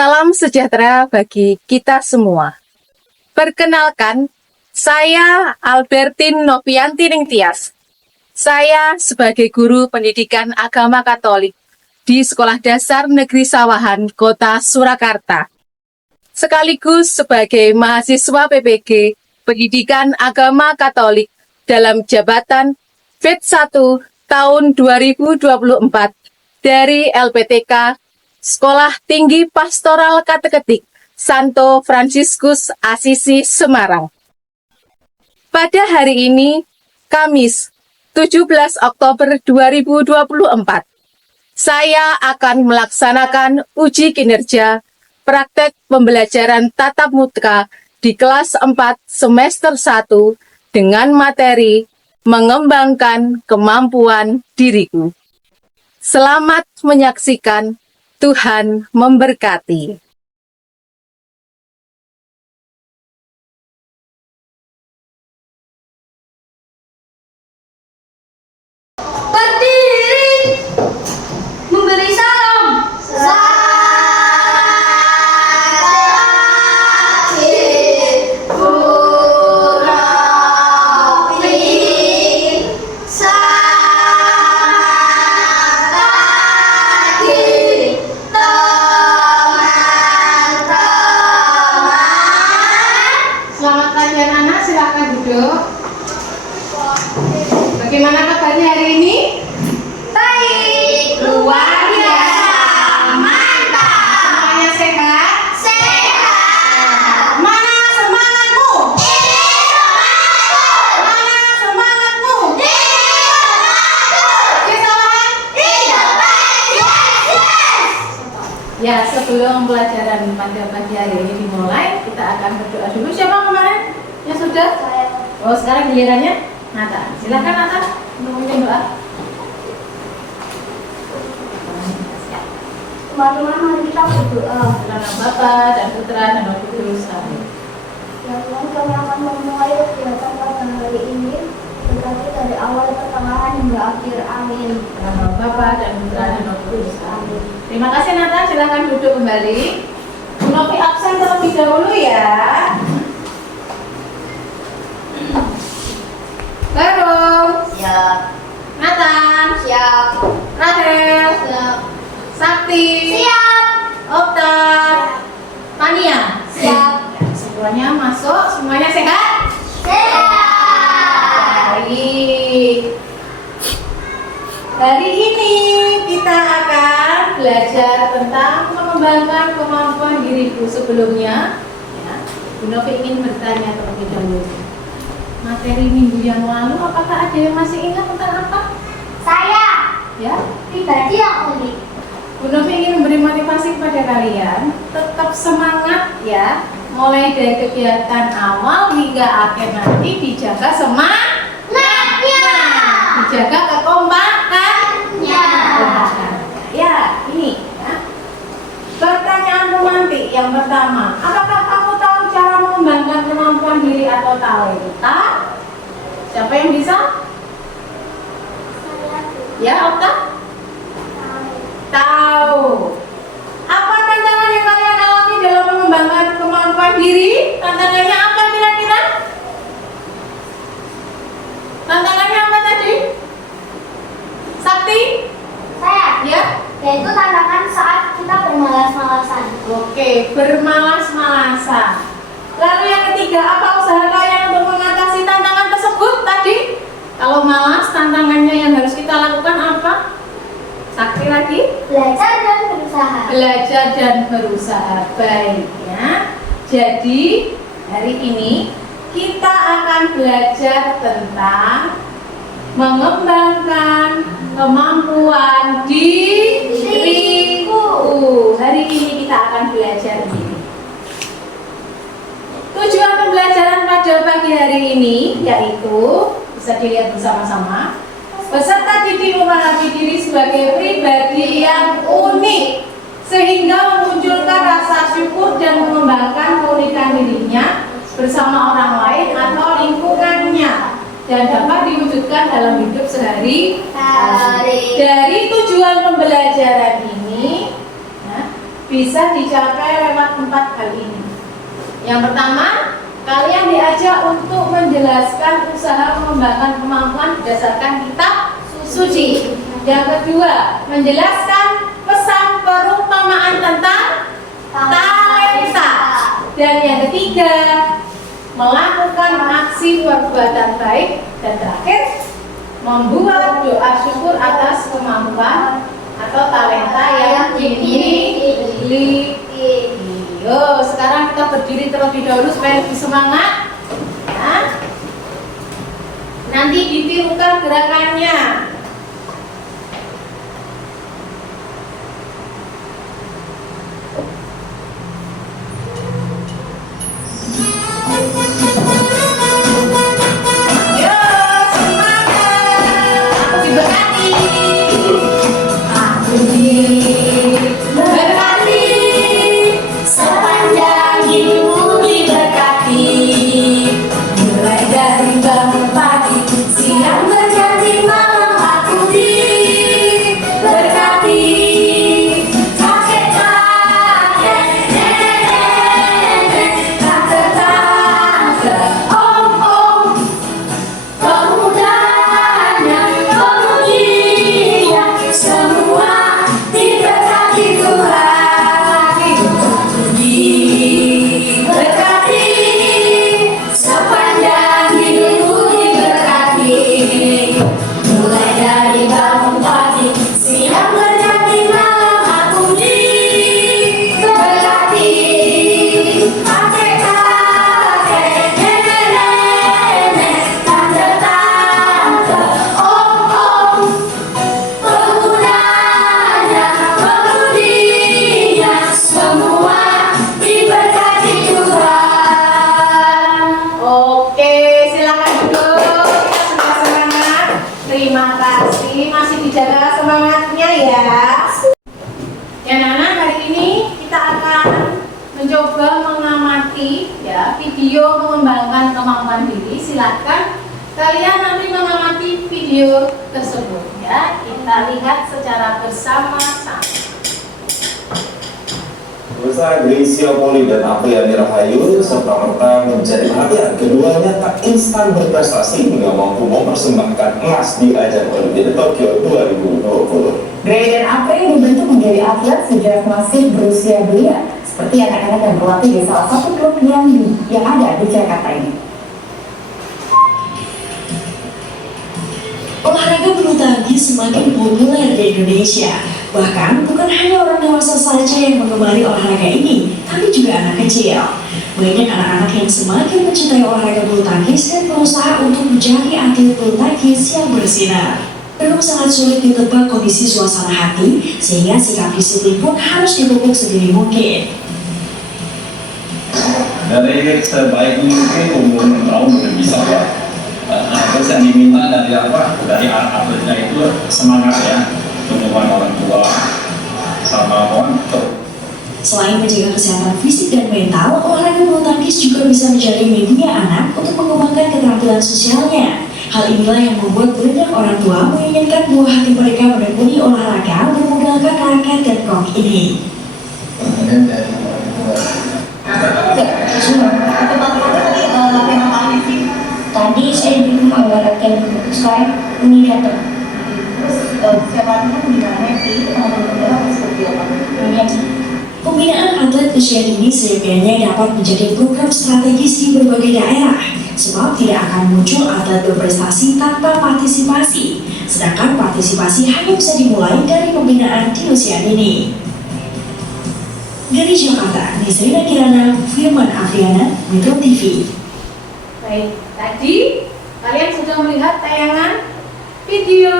Salam sejahtera bagi kita semua. Perkenalkan, saya Albertine Novianti Ningtyas. Saya sebagai guru pendidikan agama Katolik di Sekolah Dasar Negeri Sawahan, Kota Surakarta. Sekaligus sebagai mahasiswa PPG Pendidikan Agama Katolik dalam jabatan FET 1 tahun 2024 dari LPTK Sekolah Tinggi Pastoral Kateketik Santo Fransiskus Asisi Semarang. Pada hari ini, Kamis 17 Oktober 2024, saya akan melaksanakan uji kinerja praktek pembelajaran tatap muka di kelas 4 semester 1 dengan materi mengembangkan kemampuan diriku. Selamat menyaksikan. Tuhan memberkati. Berdiri, memberi salam. Selamat pagi anak-anak, silakan duduk. Bagaimana kabarnya hari ini? Baik, Luar biasa, mantap, semuanya sehat? sehat. Mana semangatmu? Mana semangatmu? Kesalahan? Ya, sebelum pelajaran pada pagi hari ini dimulai, kita akan berdoa dulu. Siapa kemarin yang sudah? Oh, sekarang gilirannya Nata. Silakan Nata untuk memimpin doa. Teman-teman, mari kita berdoa. Dalam nama Bapa dan Putra dan Roh Kudus. Amin. Ya Tuhan, kami akan memulai kegiatan pada hari ini. Berkati dari awal pertengahan hingga akhir. Amin. Dalam nama Bapa dan Putra dan Roh Kudus. Amin. Terima kasih Nata. Silakan duduk kembali. Bu Novi absen terlebih dahulu ya. Baru. Siap. Nathan. Siap. Rahel. Siap. Sakti. Siap. Okta. Tania. Siap. Ya, semuanya masuk. Semuanya sehat? Siap. Baik. Hari ini kita akan belajar tentang mengembangkan kemampuan diriku. Sebelumnya, ya, Bu Novi ingin bertanya terlebih dahulu. Materi minggu yang lalu, apakah ada yang masih ingat tentang apa? Saya Ya, pribadi yang unik. Bu Novi ingin memberi motivasi kepada kalian, tetap semangat ya, mulai dari kegiatan awal hingga akhir nanti dijaga semangatnya, dijaga kekompakannya. Ya, ini ya. Pertanyaanmu nanti yang pertama, apakah kamu tahu cara mengembangkan kemampuan diri atau talenta? Siapa yang bisa? Ya, Okta? Tahu. Apa tantangan yang kalian alami dalam mengembangkan kemampuan diri? Tantangannya apa kira-kira? Tantangannya apa tadi? Sakti? Saya, Ya? yaitu tantangan saat kita bermalas-malasan. Oke, bermalas-malasan. Lalu yang ketiga, apa usaha kalian untuk mengatasi tantangan tersebut tadi? Kalau malas, tantangannya yang harus kita lakukan apa? Sakti lagi? Belajar dan berusaha. Belajar dan berusaha. Baik ya. Jadi hari ini kita akan belajar tentang mengembangkan kemampuan diriku. Hari ini kita akan belajar ini. Tujuan pembelajaran pada pagi hari ini yaitu bisa dilihat bersama-sama. Peserta didik memahami diri sebagai pribadi yang unik sehingga memunculkan rasa syukur dan mengembangkan keunikan dirinya bersama orang lain atau lingkungannya dan dapat diwujudkan dalam hidup sehari-hari. Dari tujuan pembelajaran ini bisa dicapai lewat 4 hal ini. Yang pertama, kalian diajak untuk menjelaskan usaha mengembangkan kemampuan berdasarkan kitab suci. Yang kedua, menjelaskan pesan perumpamaan tentang talenta. Dan yang ketiga, melakukan aksi perbuatan baik. Dan terakhir, membuat doa syukur atas kemampuan atau talenta yang dimiliki. Yo, sekarang kita berdiri terlebih dahulu supaya lebih semangat. Ya. Nanti ditirukan gerakannya. Yo, semangat. Aku diberkati. Aku diberkati. Sepanjang hidupku diberkati. Mulai dari bangun pagi, siang berganti malam aku diberkati. Kakek-kakek, nenek-nenek, tante-tante, om-om, pemudanya, pemudinya, semua diberkati Tuhan. Diberkati, sepanjang hidupku diberkati. Mulai dari bangun pagi, siang berganti malam aku diberkati. Kakek-kakek, nenek-nenek, tante-tante, om-om, pemudanya, pemudinya, semua diberkati Tuhan. Oke, silakan duduk. Kita sudah semangat. Terima kasih, masih dijaga semangatnya ya. Ya, anak-anak, hari ini kita akan mencoba mengamati ya video mengembangkan kemampuan diri. Silakan kalian nanti mengamati video tersebut ya. Kita lihat secara bersama-sama. Pemirsa, Gracia Poli dan Apriani Rahayu serta-merta menjadi perhatian. Keduanya tak instan berprestasi hingga mampu mempersembahkan emas di ajang Olimpiade Tokyo 2020. Gray dan Apri dibentuk menjadi atlet sejak masih berusia belia, seperti anak-anak yang berlatih di salah satu klub yang ada di Jakarta ini. Olahraga bulu tangkis semakin populer di Indonesia. Bahkan bukan hanya orang dewasa saja yang mengemari olahraga ini, tapi juga anak kecil. Banyak anak-anak yang semakin mencintai olahraga bulu tangkis dan berusaha untuk menjadi atlet bulu tangkis yang bersinar. Belum sangat sulit ditebak kondisi suasana hati, sehingga sikap disiplin pun harus dipupuk sedini mungkin. Dari sebaik mungkin umur 6 tahun udah bisa ya. Terus yang diminta dari atletnya itu semangat ya, dukungan orang tua sama orang tua. Selain menjaga kesehatan fisik dan mental, olahraga bulu tangkis juga bisa menjadi media anak untuk mengembangkan keterampilan sosialnya. Hal inilah yang membuat banyak orang tua menginginkan buah hati mereka menekuni olahraga bermodalkan raket dan kong ini. Kemudian dari orang tua. Tadi saya di rumah nggak latihan dulu, sekarang ini datang. Siapa di mana sih? Seperti apa? Pembinaan atlet usia dini seyogianya dapat menjadi program strategis di berbagai daerah, sebab tidak akan muncul atlet berprestasi tanpa partisipasi, sedangkan partisipasi hanya bisa dimulai dari pembinaan di usia dini. Dari Jakarta, Nisrina Kirana, Firman Afriana, Metro TV. Baik, tadi kalian sudah melihat tayangan video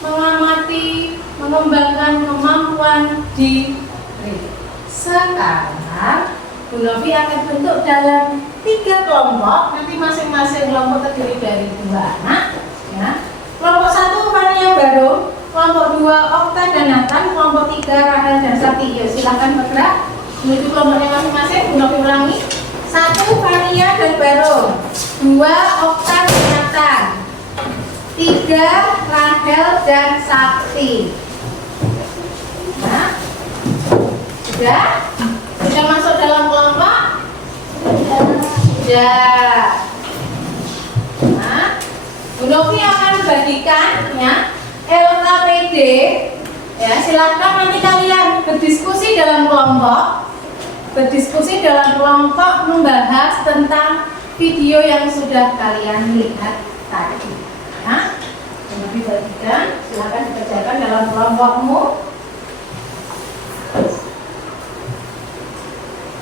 mengamati mengembangkan kemampuan diri. Sekarang Bu Novi akan bentuk dalam 3 kelompok. Nanti masing-masing kelompok terdiri dari 2 anak ya. Kelompok 1 Fania Baru, kelompok 2 Okta dan Nathan, kelompok 3 Rahel dan Sakti. Yuk silahkan bergerak menuju kelompoknya masing-masing. Bu Novi ulangi. 1 Fania dan Baru, 2 Okta dan Nathan, 3 Rahel dan Sakti. Nah, Sudah? Sudah masuk dalam kelompok? Sudah. Nah, Bu Novi akan bagikan ya LKPD. Ya, silakan nanti kalian berdiskusi dalam kelompok. Berdiskusi dalam kelompok membahas tentang video yang sudah kalian lihat tadi. Ya, Bu Novi bagikan, silakan dikerjakan dalam kelompokmu.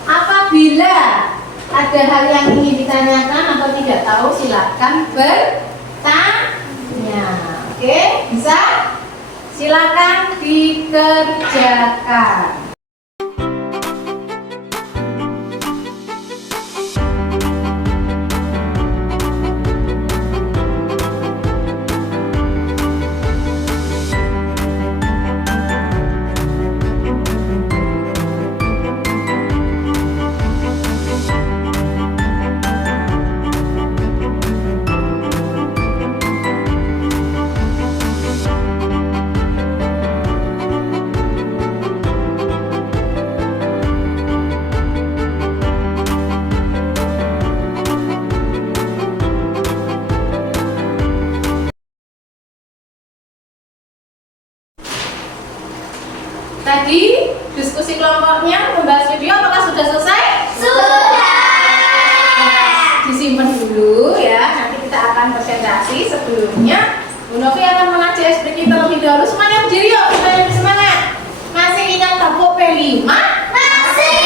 Apabila ada hal yang ingin ditanyakan atau tidak tahu, silakan bertanya. Oke, bisa? Silakan dikerjakan. Tadi diskusi kelompoknya membahas video, apakah sudah selesai? Sudah. Disimpan dulu ya, nanti kita akan presentasi. Sebelumnya Bu Novi akan mengaji SPK terlebih dahulu. Semuanya berdiri yuk, supaya lebih semangat. Masih ingat tepuk P5? Masih.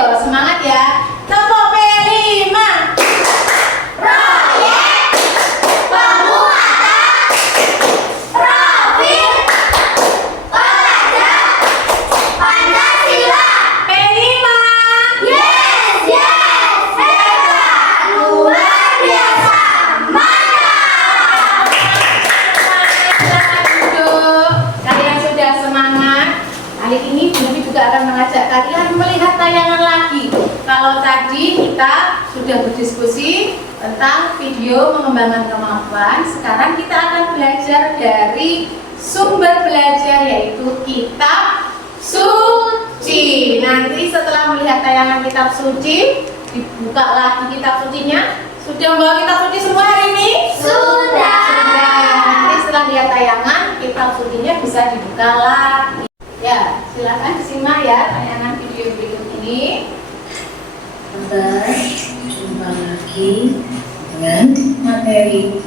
Yuk, semangat ya. Tepuk P5. Proyek penguatan profil pelajar Pancasila. P5. Yes, yes, hebat, luar biasa, mantap. Silakan duduk. Kalian sudah semangat. Kali ini Bu Novi juga akan mengajak kalian melihat tayangan lagi. Kalau tadi kita sudah berdiskusi tentang video mengembangkan kemampuan, sekarang kita akan belajar dari sumber belajar, yaitu kitab suci. Nanti setelah melihat tayangan kitab suci, dibuka lagi kitab sucinya. Sudah membawa kitab suci semua hari ini? Sudah. Nanti setelah lihat tayangan, kitab sucinya bisa dibuka lagi. Ya, silakan disimak ya tayangan video berikut ini. Jumpa lagi dengan materi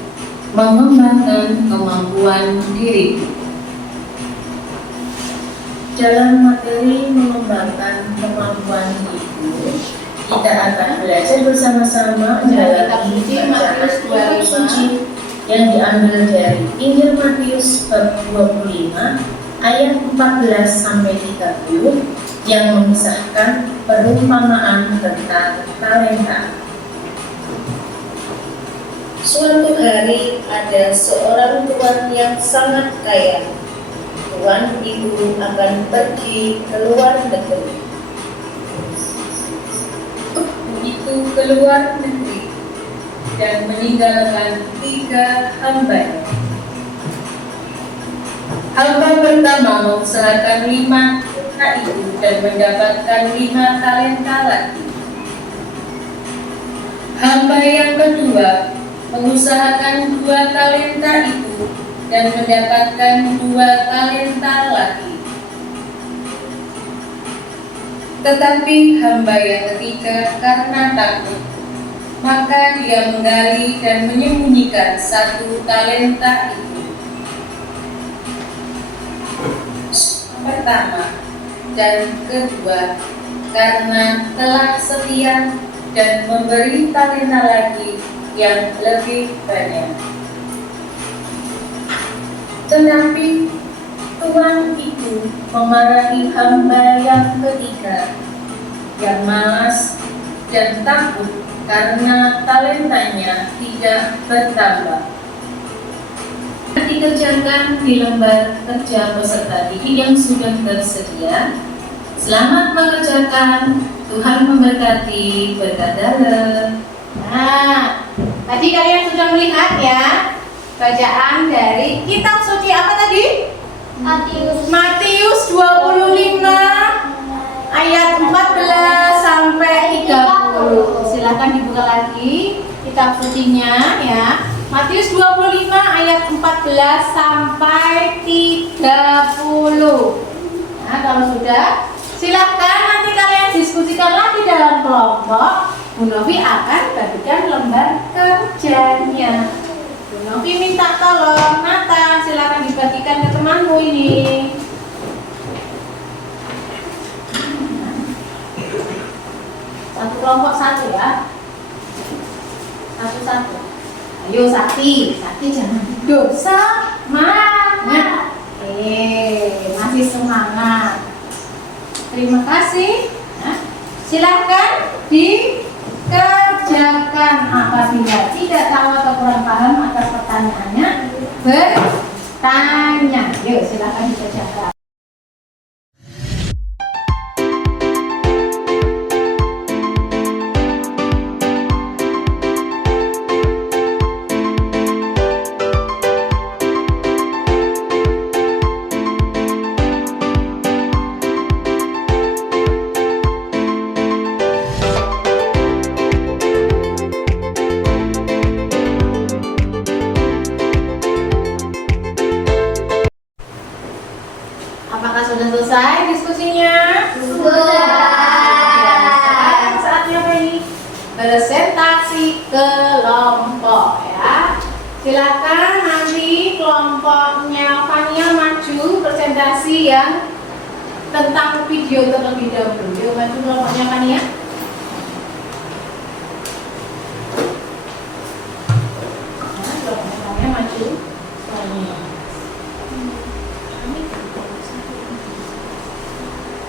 mengembangkan kemampuan diri. Dalam materi mengembangkan kemampuan diri, kita akan belajar bersama-sama menjalani bacaan kitab suci yang diambil dari Injil Matius bab 25 ayat 14 sampai 30 yang mengisahkan perumpamaan tentang talenta. Suatu hari ada seorang tuan yang sangat kaya. Tuan itu akan pergi ke luar negeri. Itu ke luar negeri dan meninggalkan 3 hambanya. Hamba pertama mengusahakan 5 putra itu dan mendapatkan 5 talenta lagi. Hamba yang kedua mengusahakan 2 talenta itu dan mendapatkan 2 talenta lagi. Tetapi hamba yang ketiga karena takut, maka dia menggali dan menyembunyikan 1 talenta itu. Pertama dan kedua karena telah setia dan memberi talenta lagi yang lebih banyak. Tetapi tuan itu memarahi hamba yang ketiga yang malas dan takut karena talentanya tidak bertambah. Dikerjakan di lembar kerja peserta didik yang sudah tersedia. Selamat mengerjakan, Tuhan memberkati, berkat dalam. Nah, tadi kalian sudah melihat ya bacaan dari kitab suci apa tadi? Matius Matius 25 ayat 14 sampai 30. Silakan dibuka lagi kitab sucinya ya. Matius 25 ayat 14 sampai 30. Nah, kalau sudah, silakan nanti kalian diskusikan lagi dalam kelompok. Bu Novi akan bagikan lembar kerjanya. Bu Novi minta tolong, Nathan silakan dibagikan ke temanmu ini. Satu kelompok satu ya. Satu-satu. Ayo Sakti jangan tidur. Semangat. Masih semangat. Terima kasih. Nah, silakan dikerjakan. Apabila tidak tahu atau kurang paham atas pertanyaannya, bertanya. Yuk silakan dikerjakan. Apakah sudah selesai diskusinya? Sekarang saatnya apa ini? Presentasi kelompok ya. Silakan nanti kelompoknya Fania maju presentasi yang tentang video terlebih dahulu. Yuk maju kelompoknya Fania. Nah, kelompoknya Fania maju.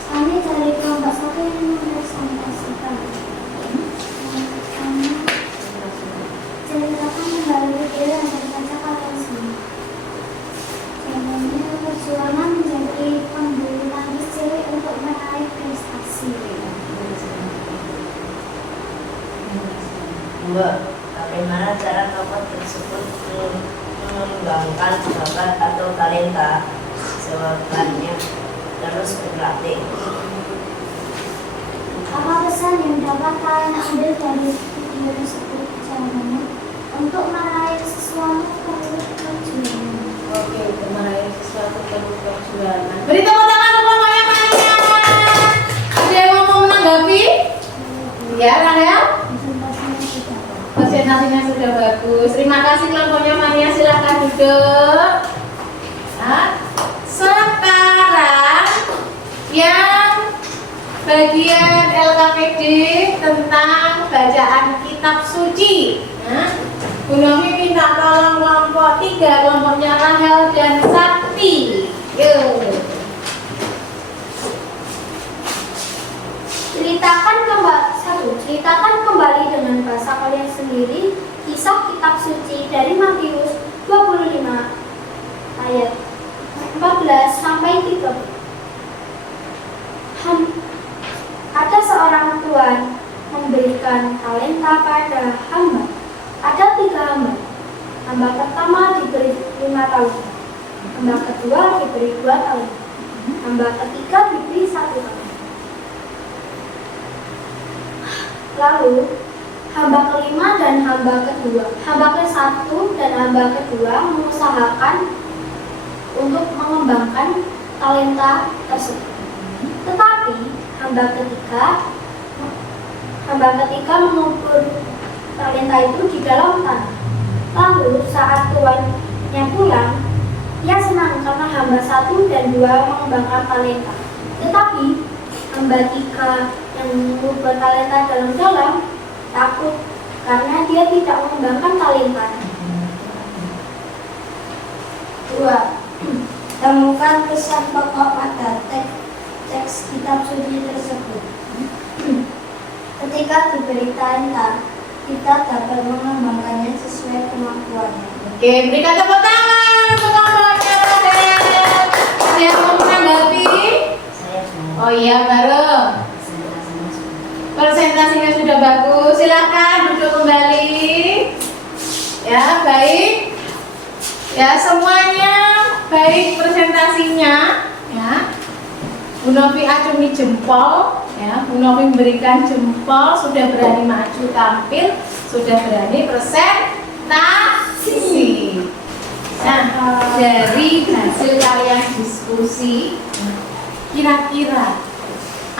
Kami dari kelompok satu yang mempresentasikan. Ceritakan kembali video yang terbaca kalian semua. Contohnya perjuangan menjadi pembulu tangkis cilik untuk meraih prestasi. Dua, bagaimana cara kelompok tersebut mengembangkan bakat atau talenta? Jawabannya terus berlatih. Apa pesan yang dapat kalian ambil dari video tersebut? Jawabannya untuk meraih sesuatu perlu perjuangan. Oke, untuk meraih sesuatu perlu perjuangan. Beri tepuk tangan untuk kelompoknya Fania. Ada yang mau menanggapi? Ya, Rahel? Presentasinya sudah bagus. Terima kasih kelompoknya Fania. Silakan duduk. Nah, sekarang yang bagian LKPD tentang bacaan kitab suci. Nah, Bu Nomi minta tolong kelompok 3, kelompoknya Rahel dan Sakti. Yuk. Ceritakan kembali dengan bahasa kalian sendiri kisah kitab suci dari Matius 25 ayat 14 sampai 30. Ada seorang tuan memberikan talenta pada hamba. Ada 3 hamba. Hamba pertama diberi 5 tahun. Hamba kedua diberi 2 tahun. Hamba ketiga diberi 1 tahun. Lalu hamba kelima dan hamba ke-1 dan hamba kedua mengusahakan untuk mengembangkan talenta tersebut. Tetapi hamba ketiga mengubur talenta itu di dalam tanah. Lalu saat tuannya pulang, ia senang karena hamba 1 dan 2 mengembangkan talenta. Tetapi hamba 3 yang mengubur talenta dalam-dalam takut karena dia tidak mengembangkan talenta. 2. Temukan pesan pokok pada teks kitab suci tersebut. Ketika diberi talenta, kita dapat mengembangkannya sesuai kemampuannya. Oke, berikan tepuk tangan untuk kelompoknya Rahel. Ada yang mau menanggapi? Oh iya, bareng. Presentasinya sudah bagus. Silakan duduk kembali. Ya, baik. Ya, semuanya baik presentasinya. Ya. Bu Novi acungi jempol, ya. Bu Novi memberikan jempol, sudah berani maju tampil, sudah berani presentasi. Nah, dari hasil kalian diskusi, kira-kira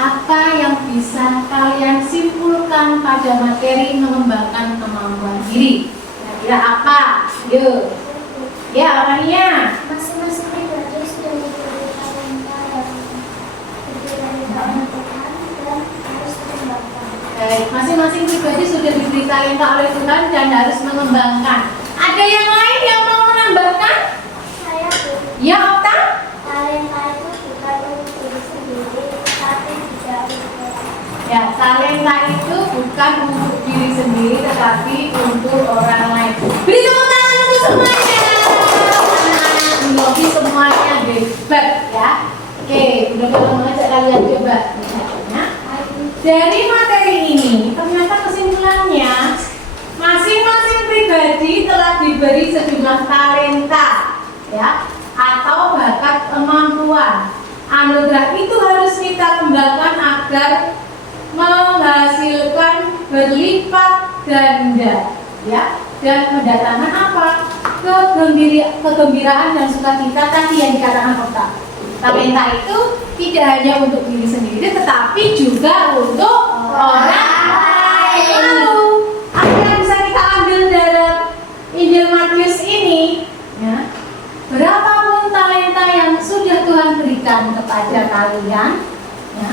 apa yang bisa kalian simpulkan pada materi mengembangkan kemampuan diri? Kira-kira apa? Yuk. Ya, apanya? Masing-masing pribadi sudah diberi talenta yang berbeda-beda Tuhan dan harus dikembangkan. Baik, masing-masing pribadi sudah diberi talenta oleh Tuhan dan harus mengembangkan. Ada yang lain yang mau menambahkan? Saya Bu, Ya, Okta? talenta itu bukan untuk diri sendiri, tetapi juga untuk orang. Ya, talenta itu bukan untuk diri sendiri tetapi untuk orang lain. Beri tepuk tangan untuk semuanya. Anak-anak Bu Novi semuanya hebat ya. Oke, udah kalau mengajak kalian coba lihatnya. Dari materi ini ternyata kesimpulannya masing-masing pribadi telah diberi sejumlah talenta ya atau bakat kemampuan. Anugerah itu harus kita kembangkan agar menghasilkan berlipat ganda ya dan mendatangkan apa? Kegembiraan dan sukacita tadi yang dikatakan Okta. Talenta itu tidak hanya untuk diri sendiri tetapi juga untuk orang lain. Lalu apa yang bisa kita ambil dari Injil Matius ini ya, berapapun talenta yang sudah Tuhan berikan kepada kalian ya,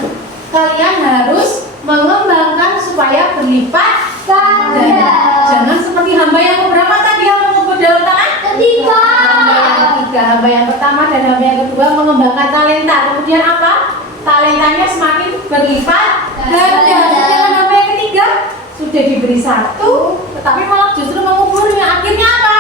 kalian harus mengembangkan supaya berlipat ganda. Jangan seperti hamba yang keberapa tadi yang mengumpul dalam tangan? Ketiga. Hamba yang ketiga, hamba yang pertama dan hamba yang kedua mengembangkan talenta. Kemudian apa? Talentanya semakin berlipat ganda. Sedangkan hamba yang ketiga sudah diberi satu, tetapi malah justru menguburnya. Akhirnya apa?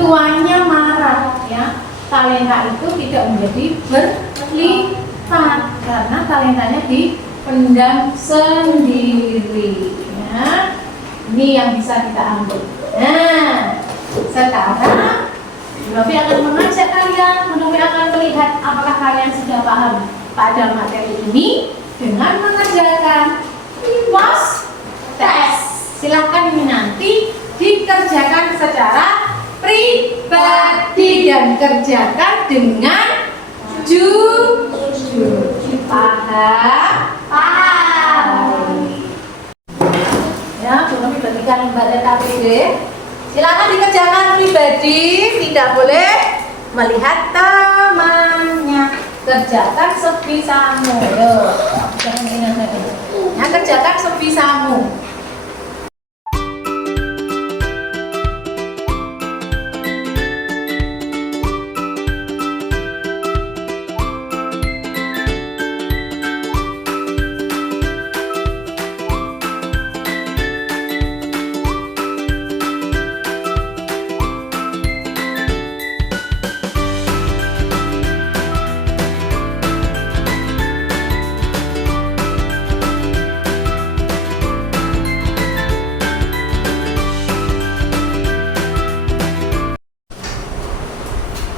Tuannya marah ya. Talenta itu tidak menjadi berlipat karena talentanya dipendam sendiri ya. Ini yang bisa kita ambil. Nah, sekarang Novi akan mengajak kalian, Novi akan melihat apakah kalian sudah paham pada materi ini dengan mengerjakan POS test. Silakan ini nanti dikerjakan secara pribadi dan kerjakan dengan jujur. Paham? Ya, Bu Novi bagikan lembaran KPD. Silakan dikerjakan pribadi, tidak boleh melihat temannya. Kerjakan sebisamu. Yo, jangan ingat ini. Ya, kerjakan sebisamu.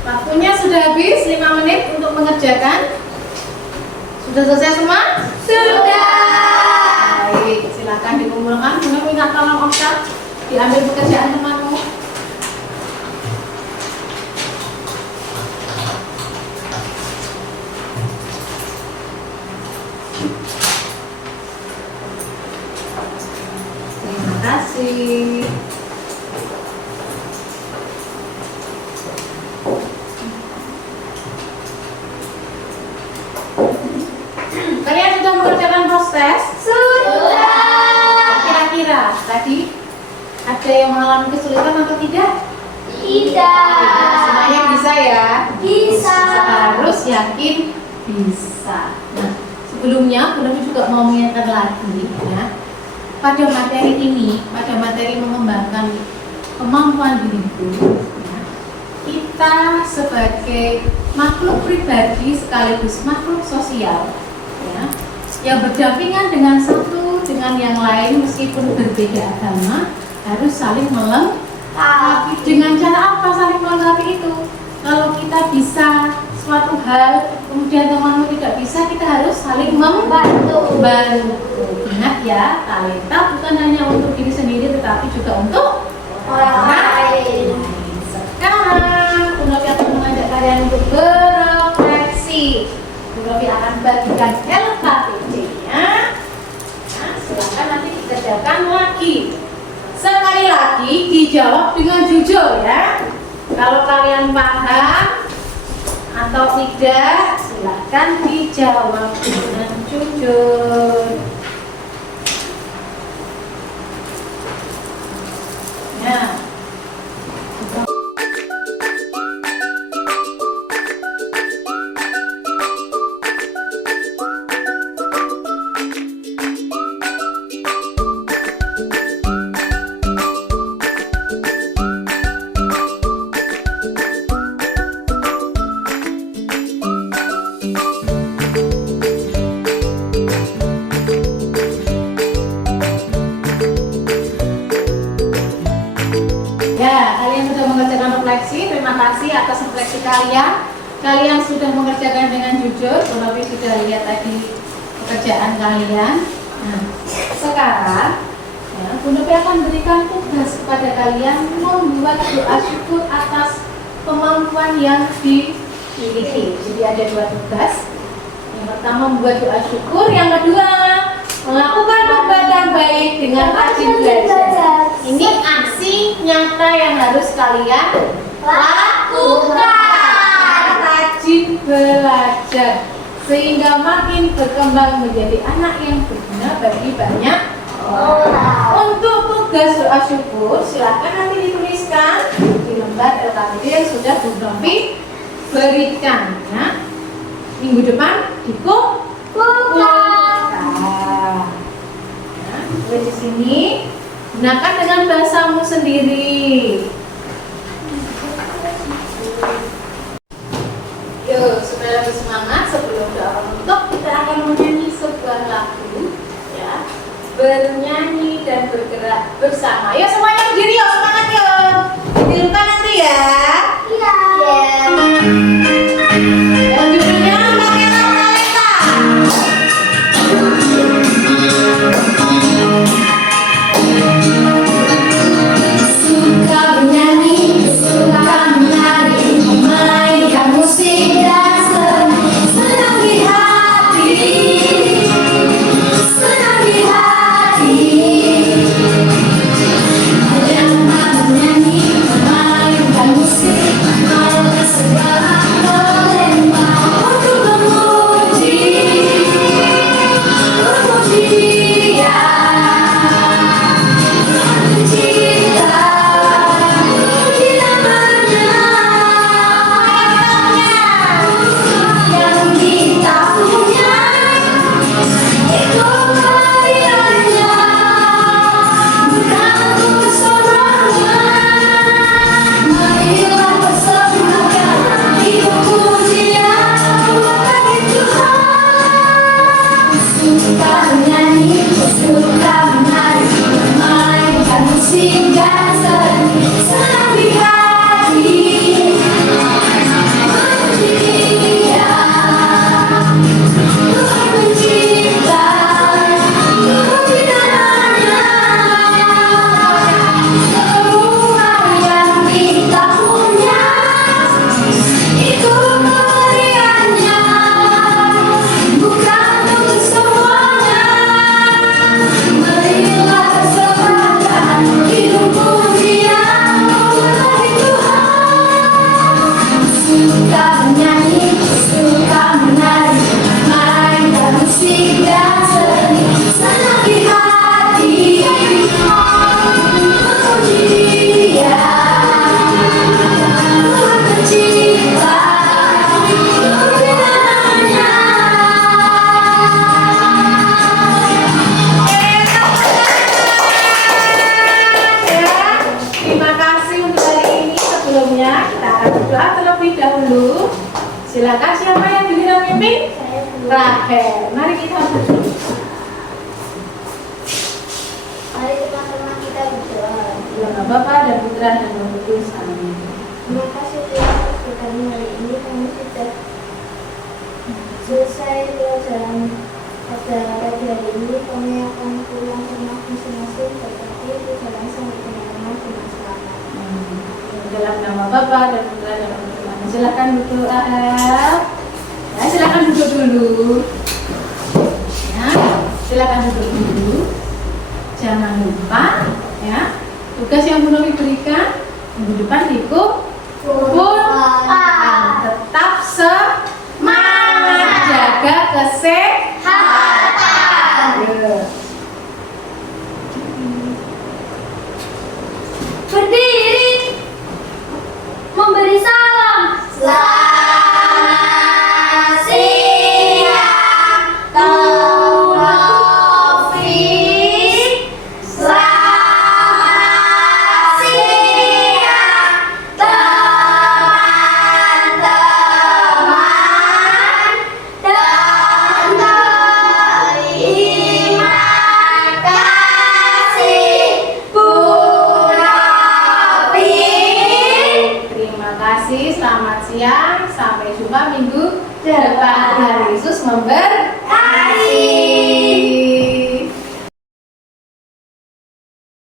Waktunya sudah habis 5 menit untuk mengerjakan. Sudah selesai semua? Sudah. Baik, silakan dikumpulkan. Bunda minta tolong Okta diambil pekerjaan temanmu. Terima kasih. Kalian sudah mengerjakan proses? Sudah. Kira-kira tadi ada yang mengalami kesulitan atau tidak? Tidak. Semuanya bisa ya? Bisa. Harus yakin bisa. Nah, sebelumnya Bunda juga mau mengingatkan lagi ya. Pada materi ini, pada materi mengembangkan kemampuan diri itu, ya, kita sebagai makhluk pribadi sekaligus makhluk sosial ya, yang berdampingan dengan satu dengan yang lain meskipun berbeda agama harus saling melengkapi. Dengan cara apa saling melengkapi itu? Kalau kita bisa suatu hal, kemudian temanmu tidak bisa, kita harus saling membantu. Ingat ya, talenta bukan hanya untuk diri sendiri, tetapi juga untuk orang lain. Sekarang, Bu Novi akan mengajak kalian untuk berefleksi. Bu Novi akan bagikan LKPD-nya. Nah, silakan nanti dikerjakan lagi. Sekali lagi dijawab dengan jujur ya. Kalau kalian paham atau tidak, silakan dijawab dengan jujur. Ya. Ya, kalian sudah mengerjakan refleksi. Terima kasih atas refleksi kalian. Kalian sudah mengerjakan dengan jujur. Bu Novi sudah lihat tadi pekerjaan kalian. Nah, sekarang ya, Bu Novi akan berikan tugas kepada kalian membuat doa syukur atas kemampuan yang dimiliki. Jadi ada 2 tugas. Yang pertama membuat doa syukur, yang kedua melakukan perbuatan baik dengan rajin belajar. Ini aksi nyata yang harus kalian lakukan. Rajin belajar sehingga makin berkembang menjadi anak yang berguna bagi banyak orang. Untuk tugas doa syukur, silakan nanti dituliskan di lembar LKPD yang sudah Bu Novi berikan. Ya. Minggu depan dikumpulkan. Nah, di sini gunakan dengan bahasamu sendiri. Yuk, supaya lebih semangat sebelum doa penutup, kita akan menyanyi sebuah lagu, ya. Bernyanyi dan bergerak bersama. Yuk semuanya berdiri, yuk semangat yuk. Ditirukan nanti ya. Iya. Dan judulnya pakai talenta. Suka bernyanyi, suka menari, memainkan musik dan senang di hati, senang di hati. Yang bernyanyi, memainkan musik, memainkan segala talenta untuk memuji, memuji Dia. Silakan, siapa yang giliran mimpin? Rahel. Mari kita berdoa. Mari teman-teman kita berdoa. Nama Bapa dan Putra dan Roh Kudus. Amin. Terima kasih Tuhan, untuk kami hari ini kami sudah Selesai pelajaran pada pagi hari ini, kami akan pulang ke rumah masing-masing, tetapi perjalanan sampai teman-teman dengan selamat. Dalam nama Bapa dan Putra dan Roh Kudus. Silakan duduk, Ahel. Ya, silakan duduk dulu. Ya, silakan duduk dulu. Jangan lupa, ya, tugas yang belum diberikan minggu depan dikumpulkan. Tetap semangat, jaga kesehatan. Berdiri, memberi salam. Selamat siang, Taufik. Selamat siang, teman-teman. Dan terima kasih, Bu Rafi. Terima kasih, selamat siang, sampai jumpa minggu depan. Tuhan Yesus memberkati.